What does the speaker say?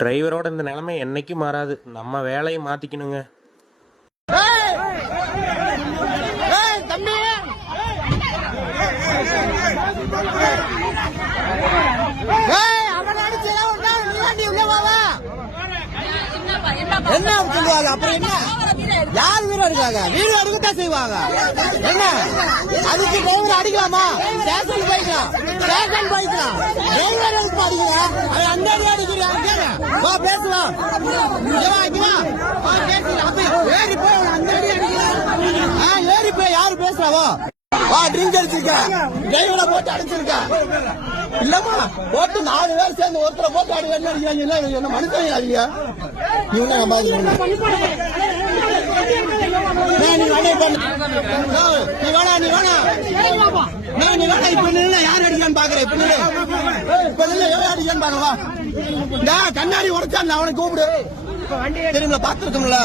டிரைவரோட இந்த நிலைமை என்னைக்கும் மாறாது. நம்ம வேலையை மாத்திக்கணுங்க. என்ன சொல்லுவாங்க? அப்புறம் என்ன? யார் வீடு எடுக்காங்க? வீடு எடுக்கத்தான் செய்வாங்க. என்ன அதுக்கு டிரைவர் அடிக்கலாமா? ஸ்டேஷன் போய்க்கலாம், ஸ்டேஷன் போய்க்கலாம். டிரைவர் எதுக்கு அடிக்கிறேன்? அது அந்த அடி அடிக்கிறேன். பேசலாம், பேசலாம். ஏறி போய் அந்த அடி அடிக்கிறேன். ஏறி போய் யாரு பேசுறாவோ? ட்ரிங்க் அடிச்சிருக்க, டிரைவரை போட்டு அடிச்சிருக்க. இல்லம்மா போட்டு 4 பேர் சேர்ந்து ஒருத்தரை போட்டு அடிக்கிறாங்க. என்ன மனுஷன் அவங்க? இவங்க யார் அடிக்கான்னு பாக்குறேன். அடிக்கான்னு பாக்கவா? கண்ணாடி உடைச்சான், அவனை கூப்பிடு. தெரியுங்களா? பாத்துருக்கோம்ல.